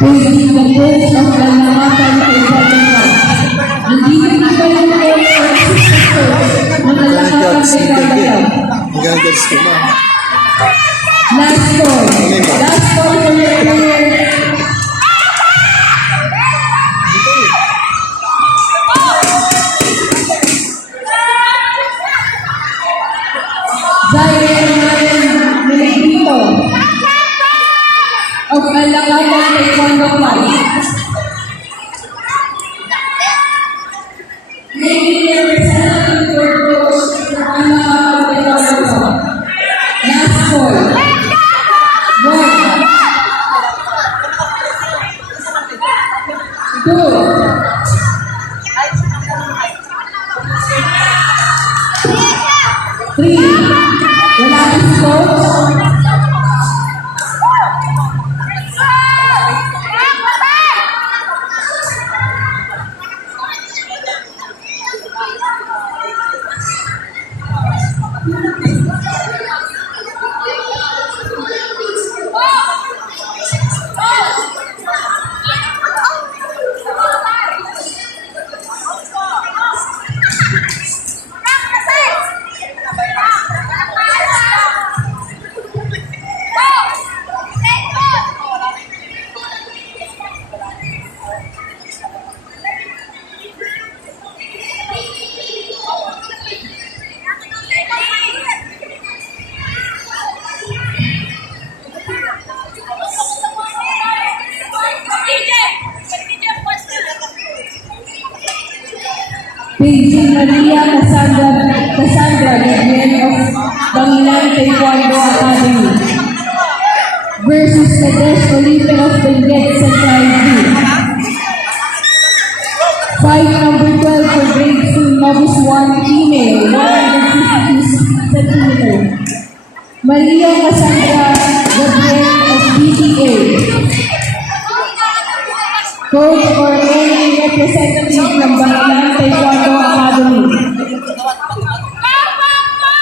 Hindi the coach of Kalamatan kay Kalamatan. Hindi pa yung coach ng Kalamatan kay Kalamatan. Last call. Last call for your player. Zion Melito of Kalamatan Taekwondo Club. Maybe representative for coach of Kalamatan Taekwondo Club. Last call. 1, 2, 3. Wala na si coach. Beijing Maria Cassandra Gabriel of Bangilan Taekwondo Academy versus Kadesh Olympic of Benguet Central B. Fight number 12 for grade 2 novice 1 female, 152 cm. Maria Cassandra Gabriel of BTA. Coach or any representative ng Bangilan Taekwondo Academy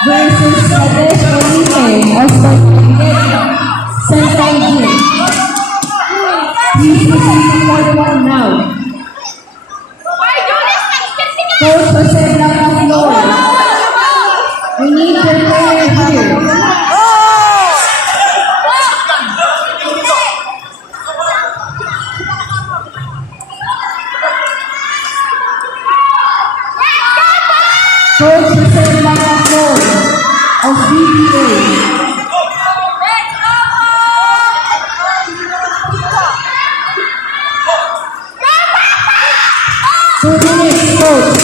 versus Kadesh Olympic of Benguet Central B. Please proceed to court 1 now. Coach Jose Blanca Flor. We need your player here. Coach Jose Blanca Flor of BBA. 2 minutes, coach.